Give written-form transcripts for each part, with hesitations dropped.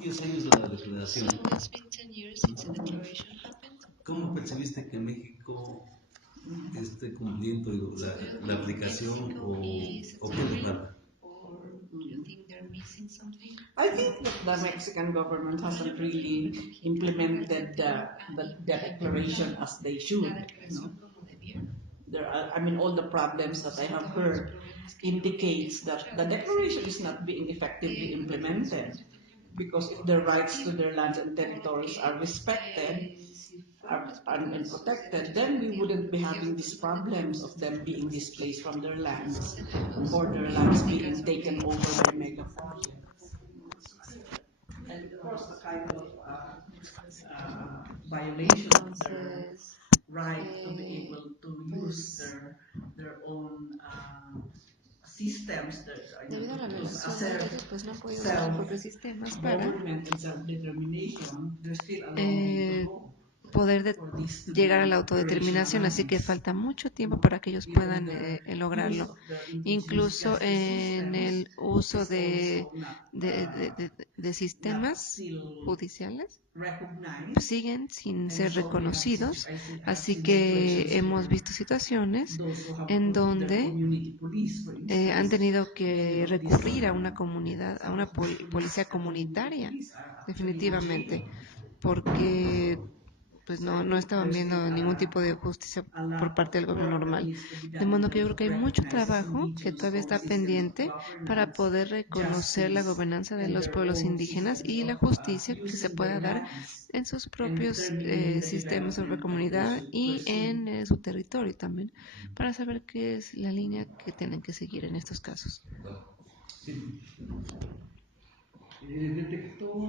10 años de la declaración. ¿Cómo percibiste que México esté cumpliendo la aplicación o qué le falta? I think that the Mexican government hasn't really implemented the declaration as they should. You know? I mean, all the problems that I have heard indicates that the declaration is not being effectively implemented. Because if their rights to their lands and territories are respected and protected, then we wouldn't be having these problems of them being displaced from their lands or their lands being taken over by mega projects. And of course, the kind of violation of their right to be able to use their own systems that Debido a la to violación de derechos, pues no han podido usar sus propios sistemas para self-government and self-determination, there's still a long way to go. Llegar a la autodeterminación, así que falta mucho tiempo para que ellos puedan lograrlo. Incluso en el uso de sistemas judiciales pues siguen sin ser reconocidos, así que hemos visto situaciones en donde han tenido que recurrir a una comunidad, a una policía comunitaria, definitivamente, porque pues no estaban viendo ningún tipo de justicia por parte del gobierno normal. De modo que yo creo que hay mucho trabajo que todavía está pendiente para poder reconocer la gobernanza de los pueblos indígenas y la justicia que se pueda dar en sus propios sistemas sobre la comunidad y en su territorio también, para saber qué es la línea que tienen que seguir en estos casos. Detectó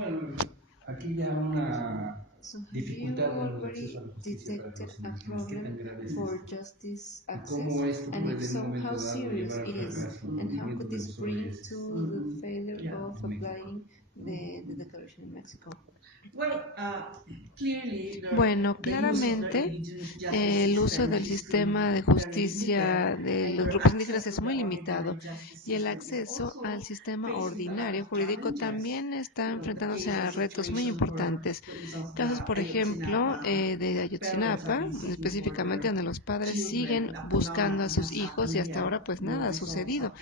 aquí ya una dificultad en el acceso a la justicia para los indígenas. ¿Qué tan grave es esto? ¿Y cómo esto puede en un momento dado llevar al fracaso el cumplimiento de los ODS en México? Bueno, claramente el uso del sistema de justicia de los grupos indígenas es muy limitado y el acceso al sistema ordinario jurídico también está enfrentándose a retos muy importantes. Casos, por ejemplo, de Ayotzinapa, específicamente donde los padres siguen buscando a sus hijos y hasta ahora pues nada ha sucedido,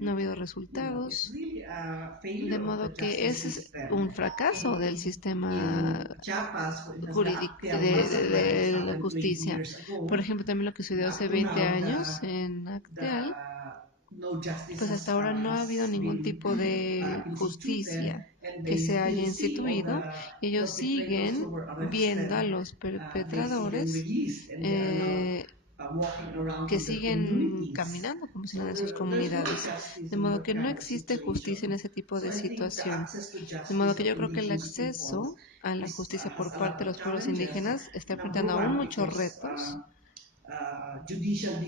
no ha habido resultados, de modo que ese es un fracaso del sistema jurídico de la justicia. Por ejemplo, también lo que sucedió hace 20 años en Acteal, pues hasta ahora no ha habido ningún tipo de justicia que se haya instituido. Ellos siguen viendo a los perpetradores que siguen caminando como si nada en sus comunidades. De modo que no existe justicia en ese tipo de situación. De modo que yo creo que el acceso a la justicia por parte de los pueblos indígenas está enfrentando aún muchos retos.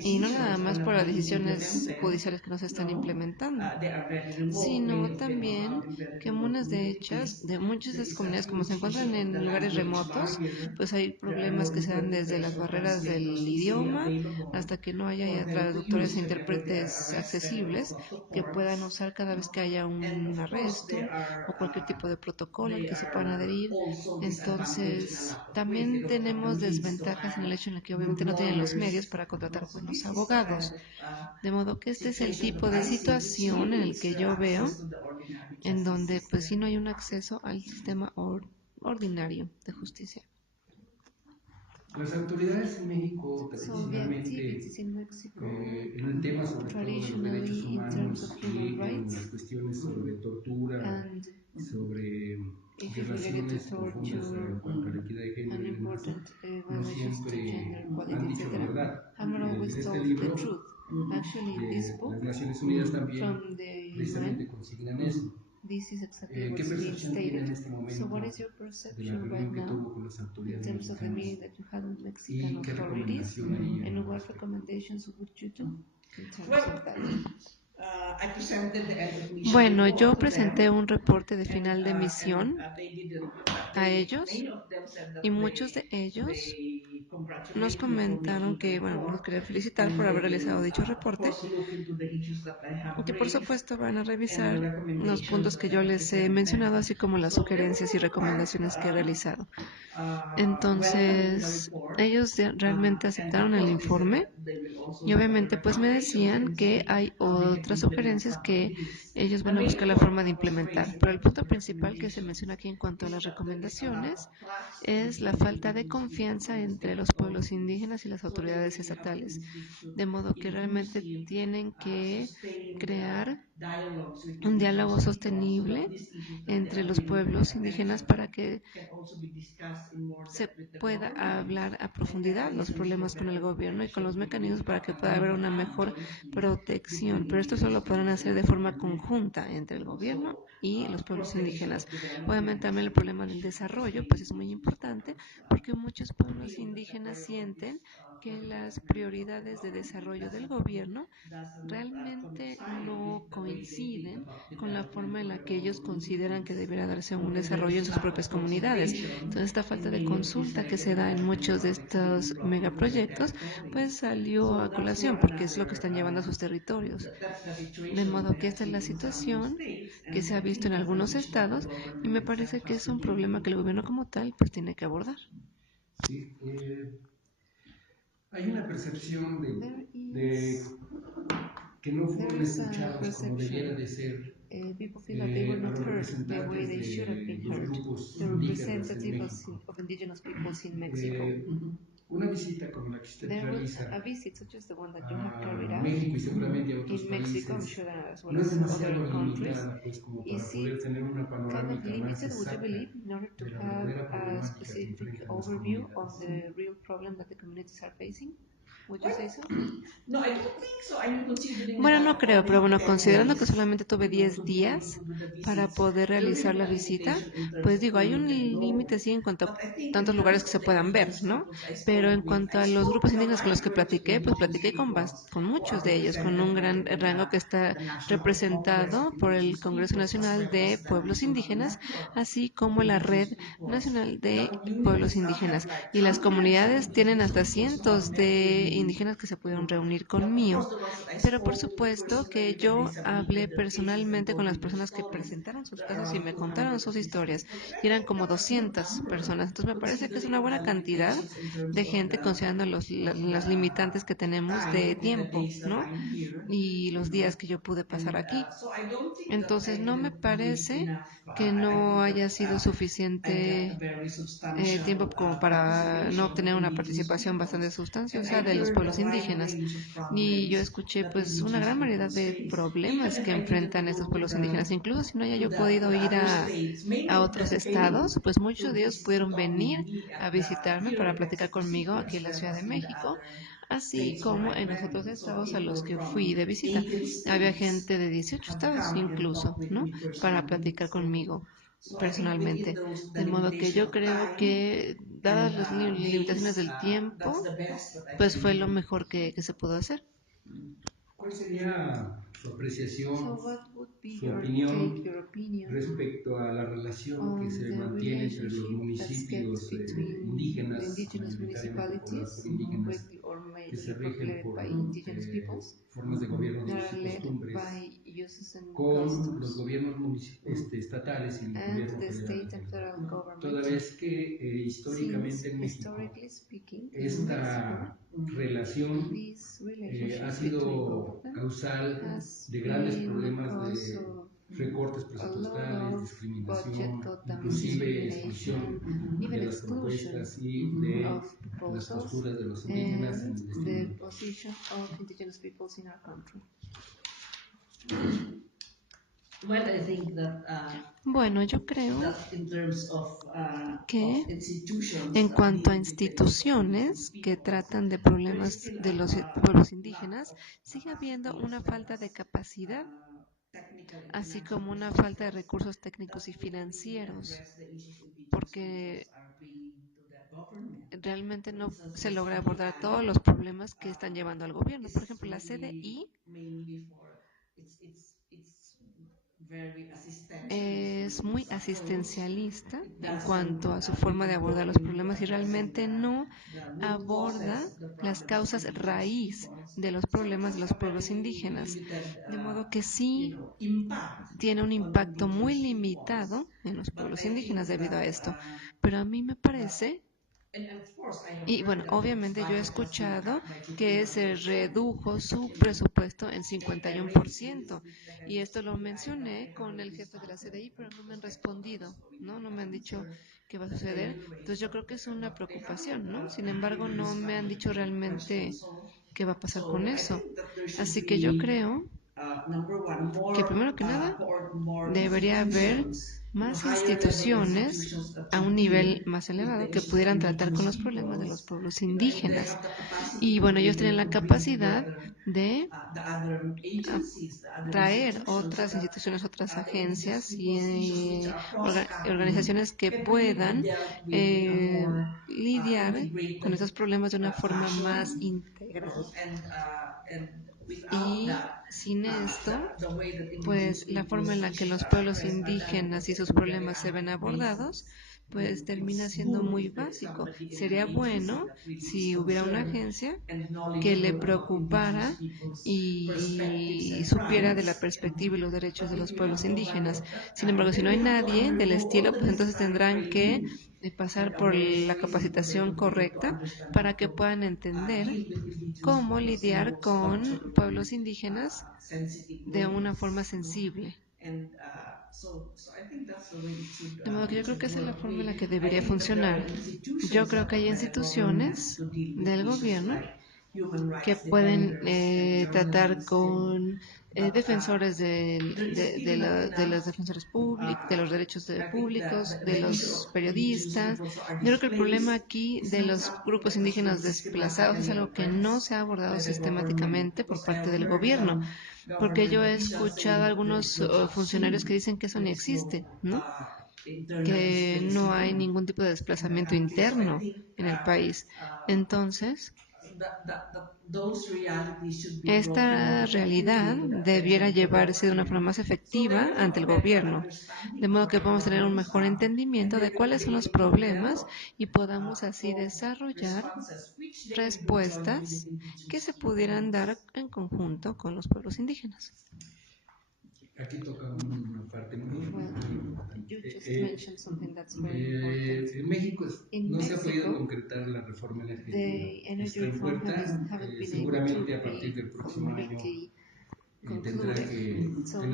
Y no nada más por las decisiones judiciales que no se están implementando, sino también que muchas de estas comunidades, como se encuentran en lugares remotos, pues hay problemas que se dan desde las barreras del idioma hasta que no haya ya traductores e intérpretes accesibles que puedan usar cada vez que haya un arresto o cualquier tipo de protocolo al que se puedan adherir. Entonces, también tenemos desventajas en el hecho en el que obviamente no tienen los medios para contratar buenos abogados. De modo que este es el tipo de situación en el que yo veo en donde pues sí no hay un acceso al sistema ordinario de justicia. Las autoridades en México tradicionalmente en el tema sobre todo de los derechos humanos y en las cuestiones sobre tortura, sobre violaciones profundas en cuanto a la equidad de género y demás, no siempre han dicho la verdad. En este libro de las Naciones Unidas también precisamente consignan eso. ¿Qué percepción tiene en este momento de la reunión que tuvo con las autoridades mexicanas y qué recomendación haría? Bueno, yo presenté un reporte de final de misión a ellos y muchos de ellos nos comentaron que, bueno, nos querían felicitar por haber realizado dicho reporte y que por supuesto van a revisar los puntos que yo les he mencionado, así como las sugerencias y recomendaciones que he realizado. Entonces, ellos realmente aceptaron el informe y obviamente pues me decían que hay otras sugerencias que ellos van a buscar la forma de implementar. Pero el punto principal que se menciona aquí en cuanto a las recomendaciones es la falta de confianza entre los pueblos indígenas y las autoridades estatales, de modo que realmente tienen que crear un diálogo sostenible entre los pueblos indígenas para que se pueda hablar a profundidad los problemas con el gobierno y con los mecanismos para que pueda haber una mejor protección. Pero esto solo lo podrán hacer de forma conjunta entre el gobierno y los pueblos indígenas. Obviamente también el problema del desarrollo pues es muy importante porque muchos pueblos indígenas sienten que las prioridades de desarrollo del gobierno realmente no coinciden con la forma en la que ellos consideran que debería darse un desarrollo en sus propias comunidades. Entonces, esta falta de consulta que se da en muchos de estos megaproyectos, pues salió a colación porque es lo que están llevando a sus territorios. De modo que esta es la situación que se ha visto en algunos estados y me parece que es un problema que el gobierno como tal pues tiene que abordar. Sí, hay una percepción de que no fueron escuchados como debiera de ser People feel that they were a not los heard the way representantes they should have de been los heard, grupos the indígenas en representatives México. of indigenous peoples in Mexico. Una visita como la que usted There was a realiza visit such as the one that you have carried a out México y seguramente a otros in Mexico, I'm sure países that as well no es as other demasiado countries. limitada pues como para Is poder it tener una kind of panorámica más limited, would you exacta believe, in order to de la have verdadera a problemática que specific enfrentan las overview on comunidades. the real problem that the communities are facing? Would you Well, say so? no, I don't think so. I mean, considering Bueno, no creo, pero only bueno, 10 considerando que days, solamente tuve 10 to do días the para visits, poder I don't realizar think la a visita, limitation in terms pues of digo, who hay you un can know. límite sí en cuanto a But I think tantos in lugares terms que of se the puedan ver, indigenous ¿no? peoples I Pero spoke en with, cuanto I a los spoke grupos with a indígenas con los wide que range of platiqué, pues indigenous platiqué peoples con who are muchos de ellos, con un represented gran rango que by está the National Congress representado of por el Indigenous Congreso Peoples, as Nacional well de as the Pueblos National Indígenas, Network así of como la Red Indigenous Peoples. Nacional The de Pueblos communities Indígenas. have like Y las hundreds of comunidades tienen indigenous hasta peoples who have cientos met with de me. indígenas que se pudieron reunir Of conmigo. course, the ones that I Pero por spoke to supuesto que personally, that they yo hablé submitted their cases and personalmente con told las me their personas que stories. presentaron sus There are casos y around me contaron 200 sus of these historias. people. And Y I eran think como that's a good 200 number, personas. Entonces me parece que es una considering buena the cantidad limitations in terms de gente considerando los límitantes que tenemos de time in the tiempo, days that ¿no? I'm here, Y you los días know. que yo pude pasar And aquí. so I don't think that Entonces I no me didn't give parece enough. que I no think haya that sido I got a suficiente very substantial tiempo como para no participation obtener of una indigenous participación bastante peoples. And I sustanciosa de los heard a pueblos wide indígenas. range of Y yo problems escuché that pues una indigenous gran variedad peoples de face. Even problemas if que I didn't enfrentan estos go pueblos indígenas. Incluso si no haya to yo the podido ir other states, many a of otros them came estados, pues muchos to de ellos visit, to pudieron talk with venir me a at the visitarme para here in platicar Mexico conmigo City, aquí en as la well Ciudad de as in the México, other así states where como I en los went. otros So estados a los people que fui from de visita. 18 Había states gente de 18 have estados come and incluso, talked with ¿no? me Para personally. platicar conmigo So I think within personalmente. those the De modo que limitation yo of creo time que, dadas and las limitaciones days, del that's tiempo, the best that I pues can fue lo do. mejor que se pudo hacer. ¿Cuál sería su So apreciación, what would be su your take, opinión your opinion respecto a la relación que on se the mantiene entre los relationship that's kept municipios between the indígenas, indigenous mayoritariamente poblados por municipalities indígenas, or que se mainly rigen populated por by indigenous peoples formas de gobierno de that usos are y led costumbres, by uses and con los customs gobiernos estatales y el and gobierno the federal state en and México? federal Toda government, vez que since históricamente en México historically speaking in Mexico esta relación this ha relationship between both of sido them causal has de grandes been a problemas cause de of recortes a lot presupuestales, of budget discriminación, cutdowns, inclusive discrimination, expulsión even de las exclusion propuestas y de of las proposals posturas de los indígenas en and el destino the del país. position of indigenous peoples in our country. Well, I think that Bueno, yo creo in terms of que institutions en that cuanto a deal with the instituciones que peoples, tratan de there is problemas still de los a pueblos lack indígenas, of sigue habiendo capacity una as well falta de as capacidad, technical and así financial como una falta de resources recursos that técnicos y would really financieros, address the issues indigenous porque peoples are bringing to the government. realmente For no instance, se the logra abordar todos CDI los problemas que están llevando al gobierno. Por is ejemplo, la really CDI mainly for it's es muy asistencialista en cuanto a su forma de abordar los problemas y realmente no aborda las causas raíz de los problemas de los pueblos indígenas. De modo que sí tiene un impacto muy limitado en los pueblos indígenas debido a esto. Pero a mí me parece, y bueno, obviamente yo he escuchado que se redujo su presupuesto en 51%, y esto lo mencioné con el jefe de la CDI, pero no me han respondido, ¿no? No me han dicho qué va a suceder. Entonces yo creo que es una preocupación, ¿no? Sin embargo, no me han dicho realmente qué va a pasar con eso. Así que yo creo que primero que nada debería haber más instituciones a un nivel más elevado que pudieran tratar con los problemas de los pueblos indígenas. Y bueno, ellos tienen la capacidad de traer otras instituciones, otras agencias y organizaciones que puedan lidiar con esos problemas de una forma más integral. Y sin esto, pues la forma en la que los pueblos indígenas y sus problemas se ven abordados, pues termina siendo muy básico. Sería bueno si hubiera una agencia que le preocupara y supiera de la perspectiva y los derechos de los pueblos indígenas. Sin embargo, si no hay nadie del estilo, pues entonces tendrán que pasar por la capacitación correcta para que puedan entender cómo lidiar con pueblos indígenas de una forma sensible. De modo que yo creo que esa es la forma en la que debería funcionar. Yo creo que hay instituciones del gobierno que pueden tratar con defensores de los defensores públicos, de los derechos públicos, de los periodistas. Yo creo que el problema aquí de los grupos indígenas desplazados es algo que no se ha abordado sistemáticamente por parte del gobierno, porque yo he escuchado a algunos funcionarios que dicen que eso ni existe, ¿no? Que no hay ningún tipo de desplazamiento interno en el país. Entonces, esta realidad debiera llevarse de una forma más efectiva ante el gobierno, de modo que podamos tener un mejor entendimiento de cuáles son los problemas y podamos así desarrollar respuestas que se pudieran dar en conjunto con los pueblos indígenas. Aquí toca una parte muy importante. En México no se ha podido concretar la reforma energética. Está en puerta, seguramente a partir del próximo año tendrá que empezar a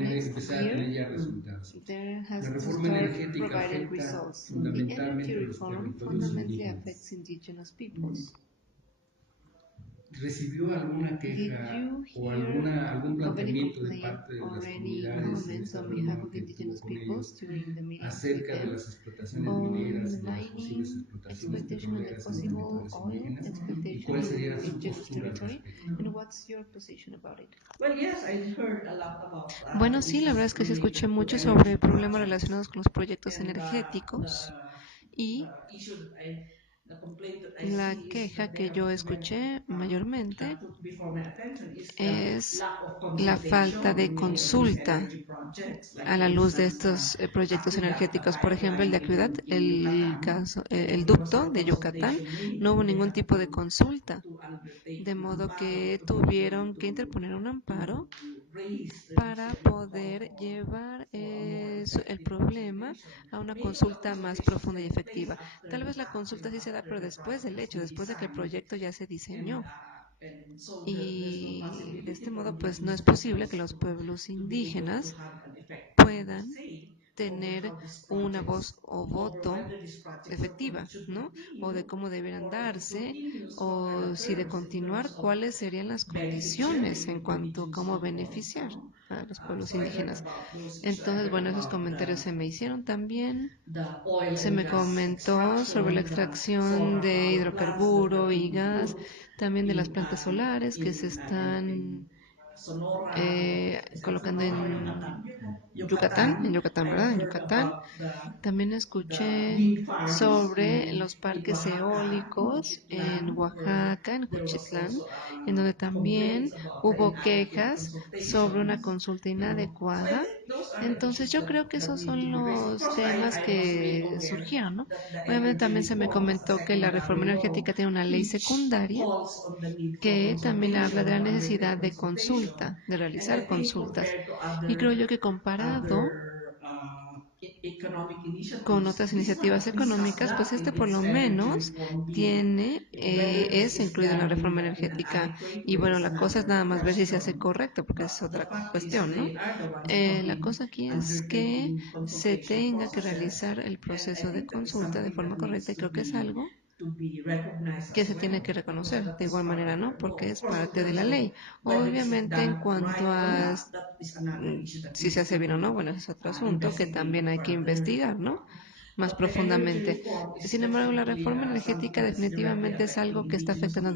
tener ya resultados. La reforma energética afecta fundamentalmente a los territorios indígenas. ¿Recibió alguna queja o algún planteamiento de parte de las comunidades en esta reunión que tuvo con ellos acerca de las explotaciones mineras y de las posibles explotaciones petroleras en territorios indígenas? ¿Y cuál sería su postura al respecto? Bueno, sí, la verdad es que sí escuché mucho sobre problemas relacionados con los proyectos energéticos y la queja que yo escuché mayormente es la falta de consulta a la luz de estos proyectos energéticos. Por ejemplo, el de Acuidad, el ducto de Yucatán, no hubo ningún tipo de consulta, de modo que tuvieron que interponer un amparo para poder llevar el problema a una consulta más profunda y efectiva. Tal vez la consulta sí se da, pero después del hecho, después de que el proyecto ya se diseñó. Y de este modo, pues no es posible que los pueblos indígenas puedan tener una voz o voto efectiva, ¿no? O de cómo deberían darse, o si de continuar, cuáles serían las condiciones en cuanto a cómo beneficiar a los pueblos indígenas. Entonces, bueno, esos comentarios se me hicieron también. Se me comentó sobre la extracción de hidrocarburo y gas, también de las plantas solares que se están colocando en Yucatán, ¿verdad? En Yucatán. También escuché sobre los parques eólicos en Oaxaca, en Juchitlán, en donde también hubo quejas sobre una consulta inadecuada Entonces yo creo que esos son los temas que surgieron, ¿no? Obviamente también se me comentó que la reforma energética tiene una ley secundaria que también habla de la necesidad de consulta, de realizar consultas. Y creo yo que comparado con otras iniciativas económicas, pues este por lo menos es incluido en la reforma energética. Y bueno, la cosa es nada más ver si se hace correcto, porque es otra cuestión, ¿no? La cosa aquí es que se tenga que realizar el proceso de consulta de forma correcta y creo que es algo que se tiene que reconocer de igual manera, ¿no? Porque es parte de la ley. Obviamente, en cuanto a si se hace bien o no, bueno, ese es otro asunto que también hay que investigar, ¿no? Más profundamente. Sin embargo, la reforma energética definitivamente es algo que está afectando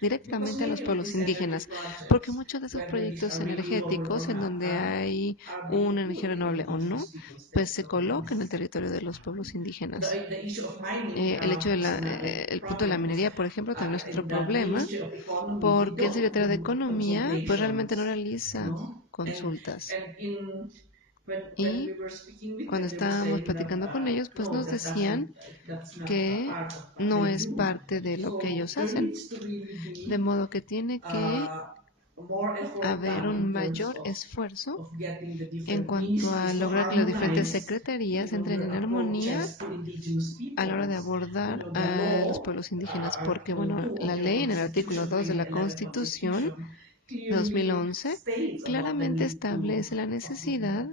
directamente a los pueblos indígenas, porque muchos de esos proyectos energéticos en donde hay una energía renovable o no, pues se coloca en el territorio de los pueblos indígenas. El hecho de el punto de la minería, por ejemplo, también es otro problema, porque el secretario de Economía pues realmente no realiza consultas. Y cuando estábamos platicando con ellos, pues nos decían que no es parte de lo que ellos hacen. De modo que tiene que haber un mayor esfuerzo en cuanto a lograr que las diferentes secretarías entren en armonía a la hora de abordar a los pueblos indígenas, porque bueno, la ley en el artículo 2 de la Constitución de 2011 claramente establece la necesidad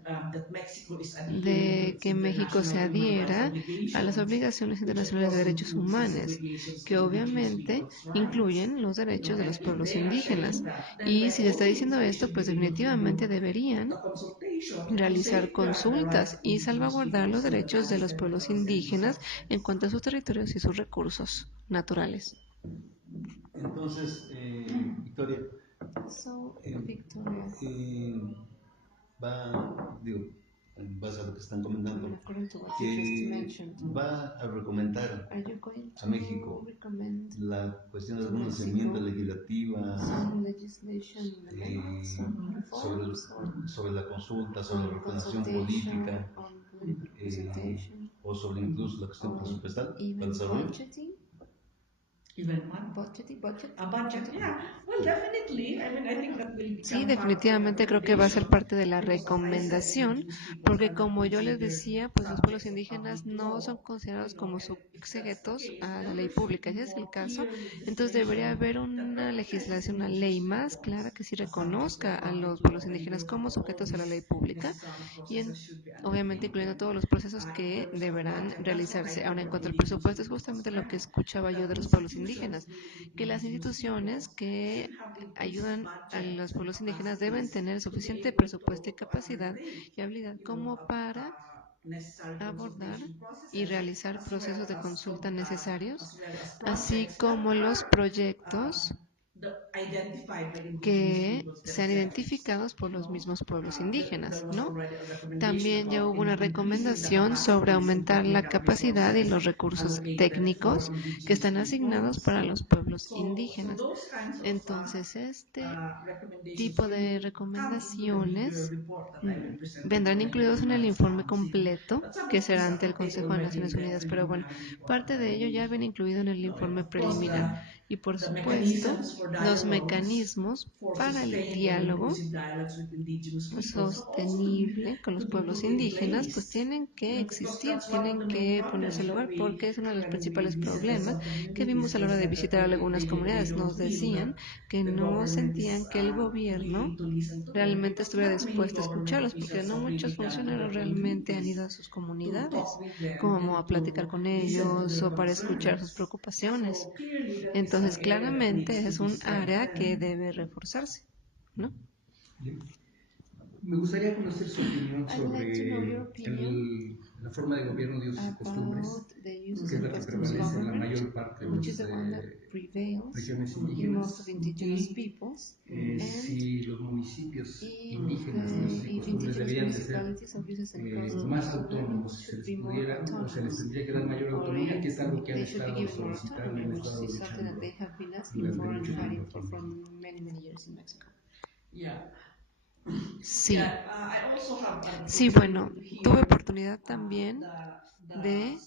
de que México se adhiera a las obligaciones internacionales de derechos humanos, que obviamente incluyen los derechos de los pueblos indígenas. Y si se está diciendo esto, pues definitivamente deberían realizar consultas y salvaguardar los derechos de los pueblos indígenas en cuanto a sus territorios y sus recursos naturales. Entonces, Victoria, Victoria, digo, en base a lo que están comentando, que va a recomendar a México la cuestión de algunas enmiendas legislativas sobre la consulta, sobre la representación política o sobre incluso la cuestión presupuestal para el desarrollo. Even what? Budget? A budget, yeah. Well, definitely. I mean, I think that will Sí, become part of the definitivamente creo que va a ser recommendation parte de la because, as I said, recomendación, indigenous peoples porque are not como yo les considered decía, pues los pueblos subjects of indígenas public no son law, considerados como and if that's the sujetos case, a la then ley there should pública. be Ese es el more caso. clear Entonces debería legislation haber that una recognizes legislación, una ley indigenous más peoples clara que sí as subjects reconozca of a los public pueblos law, and indígenas como therefore all sujetos a la ley these pública necessary y processes should be obviamente incluyendo undertaken. todos los procesos In que terms of deberán budget, that's what I realizarse. heard Ahora, en from cuanto al indigenous presupuesto, es peoples as justamente lo well, que escuchaba yo that de los pueblos institutions indígenas, dealing with que las indigenous instituciones peoples que should have in place ayudan a los budgets and pueblos indígenas deben capacities tener to be suficiente able presupuesto y to capacidad undertake, y habilidad you know, como para necessary abordar consultation y processes, realizar procesos de consulta necesarios, as well as así projects that como los are proyectos identified by indigenous que peoples sean themselves. identificados por los No? mismos pueblos There indígenas, was ¿no? already a recommendation También ya about hubo una increasing the recomendación sobre capacities and aumentar la technical capacidad y resources los recursos allocated técnicos for que indigenous están asignados peoples. para los pueblos So indígenas. those kinds of Entonces, este recommendations tipo de will come into the bigger recomendaciones report that I will present to vendrán the incluidos en el Human Rights informe Council. completo But some que of these será are ante el contained Consejo de already in Naciones the Unidas. Pero bueno, preliminary report that parte de I ello ya gave. viene incluido en el No, and informe of course, preliminar. Y por the supuesto, mechanisms for los dialogues, mecanismos for para el sustained and diálogo inclusive dialogues with indigenous peoples have also sostenible con los to be pueblos put in indígenas, pues place. tienen que You know, because existir, that's one of tienen the main que ponerse problems al lugar, porque es uno de los when we principales visited problemas some que vimos communities, a la they hora de said that visitar algunas they comunidades. don't Nos feel that decían que the no government is sentían que el gobierno willing to listen to them realmente because estuviera not many dispuesto a government escucharlos, porque officials no have muchos really gone to their funcionarios realmente han communities ido a sus to comunidades talk with them como a and platicar to con listen to ellos their o para escuchar sus concerns. preocupaciones. So clearly that is an Entonces, area that claramente needs to es be un área que strengthened. debe reforzarse, ¿no? Me gustaría conocer su opinión I'd like to know your sobre opinion la forma de gobierno de usos y costumbres, about the uses que es and la que customs prevalece en la government, mayor parte de which is las the one that prevails regiones in most of indígenas, indigenous y peoples, and si los municipios if indígenas de usos y if costumbres indigenous deberían de ser municipalities of uses and customs más government autónomos, si se should les be more pudiera o se les autonomous, tendría que dar mayor or autonomía, que es algo que han they should be estado given more solicitando y autonomy, han which estado is something that luchando they have been asking durante for and mucho fighting tiempo for aquí en México. many years in Mexico. Yeah. Sí. Sí, bueno, tuve oportunidad también de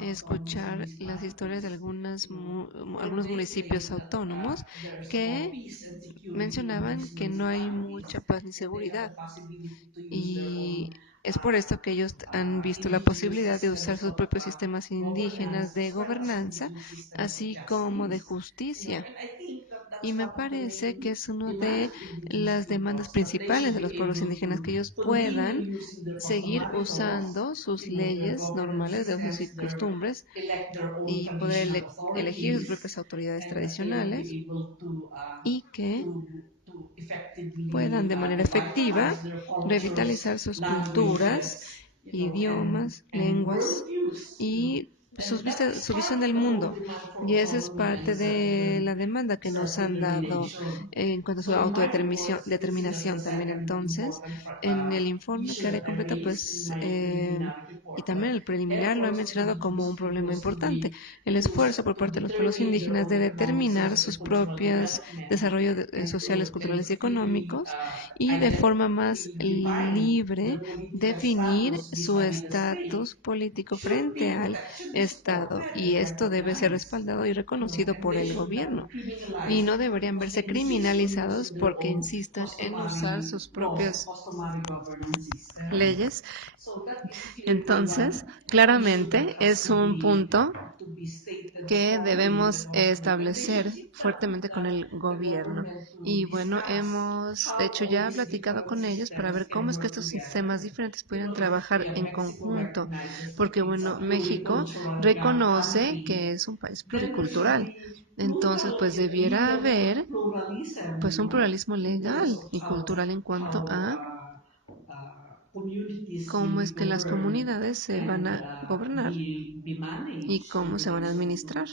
escuchar las historias de algunos municipios autónomos que mencionaban que no hay mucha paz ni seguridad. Y es por esto que ellos han visto la posibilidad de usar sus propios sistemas indígenas de gobernanza, así como de justicia. Y me parece que es una de las demandas principales de los pueblos indígenas, que ellos puedan seguir usando sus leyes normales de usos y costumbres y poder elegir sus propias autoridades tradicionales y que puedan de manera efectiva revitalizar sus culturas, idiomas, lenguas y su visión del mundo. Y esa es parte de la demanda que nos han dado en cuanto a su autodeterminación también. Entonces, en el informe que haré completa, pues, y también el preliminar lo he mencionado como un problema importante, el esfuerzo por parte de los pueblos indígenas de determinar sus propios desarrollos sociales, culturales y económicos y de forma más libre definir su estatus político frente al Estado. Y esto debe ser respaldado y reconocido por el gobierno. Y no deberían verse criminalizados porque insistan en usar sus propias leyes. Entonces, claramente es un punto que debemos establecer fuertemente con el gobierno. Y bueno, de hecho, ya platicado con ellos para ver cómo es que estos sistemas diferentes pudieran trabajar en conjunto. Porque bueno, México reconoce que es un país pluricultural. Entonces, pues debiera haber pues un pluralismo legal y cultural en cuanto a cómo es que las comunidades se van a gobernar y cómo se van a administrar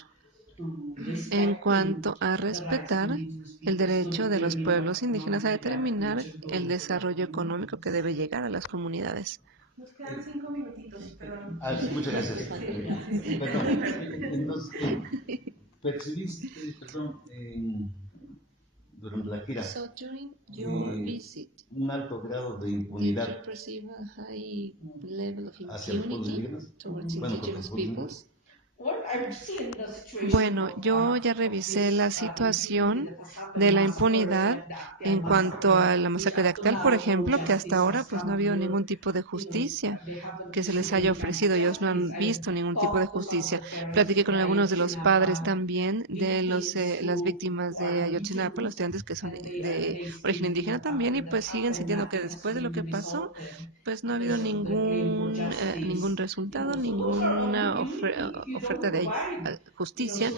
en cuanto a respetar el derecho de los pueblos indígenas a determinar el desarrollo económico que debe llegar a las comunidades. Nos quedan 5 minutitos, perdón. Sí, muchas gracias. Perdón, entonces, percibiste, perdón, durante la gira, un alto grado de impunidad hacia los pueblos indígenas, bueno, contra los pueblos indígenas. Bueno, yo ya revisé la situación de la impunidad en cuanto a la masacre de Actal, por ejemplo, que hasta ahora pues no ha habido ningún tipo de justicia que se les haya ofrecido. Ellos no han visto ningún tipo de justicia. Platiqué con algunos de los padres también de las víctimas de Ayotzinapa, los estudiantes que son de origen indígena también, y pues siguen sintiendo que después de lo que pasó, pues no ha habido ningún resultado, ninguna oferta de justicia.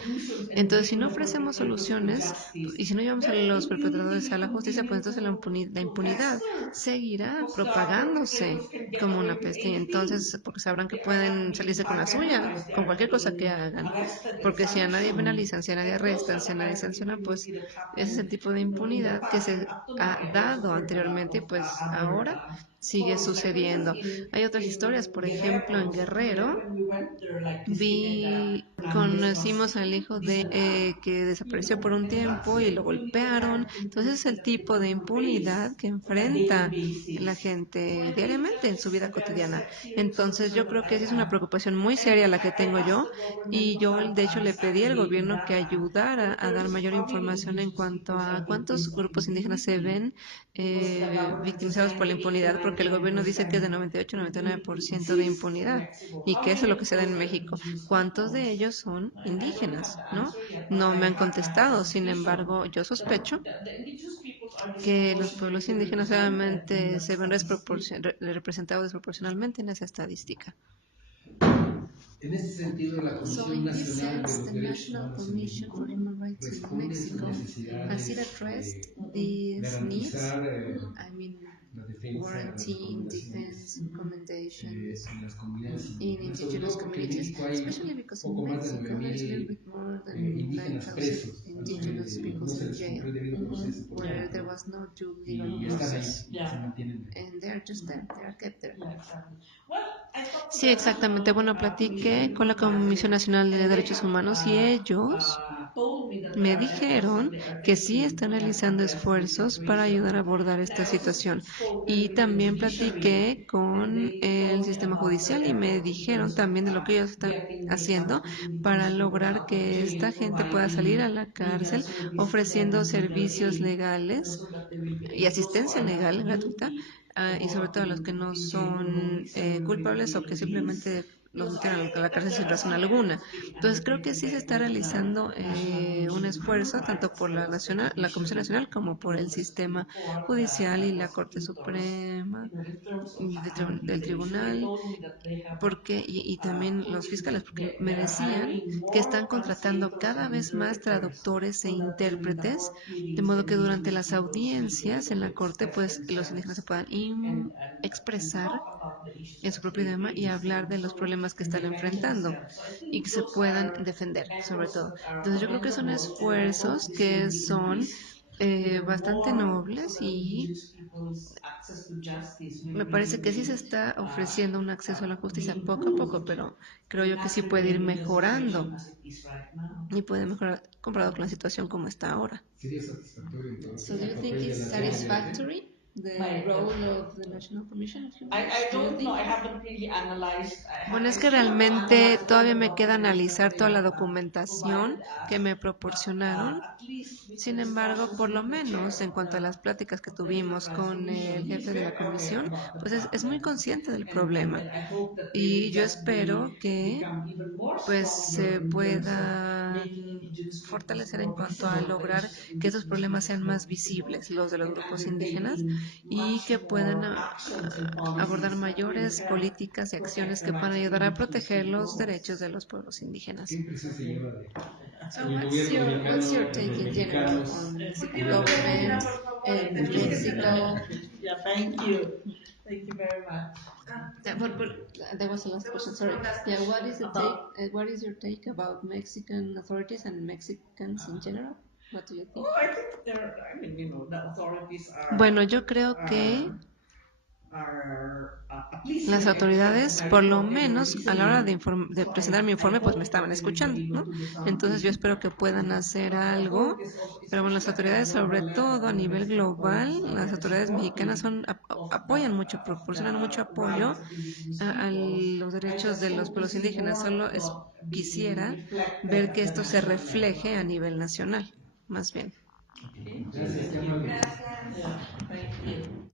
Entonces, si no ofrecemos soluciones y si no llevamos a los perpetradores a la justicia, pues entonces la impunidad seguirá propagándose como una peste. Y entonces, porque sabrán que pueden salirse con la suya, con cualquier cosa que hagan. Porque si a nadie penalizan, si a nadie arrestan, si a nadie sancionan, pues ese es el tipo de impunidad que se ha dado anteriormente y pues ahora sigue sucediendo. Hay otras historias, por ejemplo, en Guerrero, conocimos al hijo de que desapareció por un tiempo y lo golpearon. Entonces es el tipo de impunidad que enfrenta la gente diariamente en su vida cotidiana. Entonces yo creo que sí es una preocupación muy seria la que tengo yo y yo de hecho le pedí al gobierno que ayudara a dar mayor información en cuanto a cuántos grupos indígenas se ven victimizados por la impunidad, porque el gobierno dice que es de 98-99% de impunidad y que eso es lo que se da en México. ¿Cuántos de ellos son indígenas? No me han contestado, sin embargo, yo sospecho que los pueblos indígenas realmente se ven representados desproporcionalmente en esa estadística. En este sentido, la Comisión Nacional de los Derechos Humanos en México responde a sus necesidades de garantizar la defensa, recomendaciones en las comunidades indígenas, sobre todo porque en México hay poco más de 9,000 indígenas presos, no se les cumplió el debido proceso por ejemplo, y están ahí, se mantienen ahí. Sí, exactamente. Bueno, platiqué con la Comisión Nacional de Derechos Humanos y ellos me dijeron que sí están realizando esfuerzos para ayudar a abordar esta situación. Y también platiqué con el sistema judicial y me dijeron también de lo que ellos están haciendo para lograr que esta gente pueda salir a la cárcel ofreciendo servicios legales y asistencia legal gratuita, y sobre todo a los que no son culpables o que simplemente los metieron a la cárcel sin razón alguna. Entonces creo que sí se está realizando un esfuerzo tanto por la Comisión Nacional como por el sistema judicial y la Corte Suprema del Tribunal, porque y también los fiscales, porque me decían que están contratando cada vez más traductores e intérpretes, de modo que durante las audiencias en la corte, pues los indígenas se puedan expresar en su propio idioma y hablar de los problemas que están enfrentando y que se puedan defender, sobre todo. Entonces yo creo que son esfuerzos que son bastante nobles y me parece que sí se está ofreciendo un acceso a la justicia poco a poco, pero creo yo que sí puede ir mejorando y puede mejorar comparado con la situación como está ahora. Sería satisfactorio entonces. So do you think it's satisfactory? The role of the National Commission of Human Rights? I don't know. I haven't really analyzed. Bueno, es que realmente todavía me queda analizar toda la documentación que me proporcionaron. Sin embargo, por lo menos en cuanto a las pláticas que tuvimos con el jefe de la comisión, pues es muy consciente del problema. Y yo espero que pues se puedan fortalecer en cuanto a lograr que esos problemas sean más visibles, los de los grupos indígenas, y que puedan abordar mayores políticas y acciones que puedan ayudar a proteger los derechos de los pueblos indígenas. ¿Qué impresión se lleva de So what's your take in general on Mexican government and Mexico? Yeah, thank you. Thank you very much. That was the last question. Sorry. Yeah, what is the take? What is your take about Mexican authorities and Mexicans in general? What do you think? I think the authorities are. Bueno, yo creo que las autoridades, por lo menos a la hora de presentar mi informe, pues me estaban escuchando, ¿no? Entonces yo espero que puedan hacer algo, pero bueno, las autoridades, sobre todo a nivel global, las autoridades mexicanas apoyan mucho, proporcionan mucho apoyo a los derechos de los pueblos indígenas. Solo quisiera ver que esto se refleje a nivel nacional, más bien. Gracias, qué amable. Gracias. Yeah, thank you.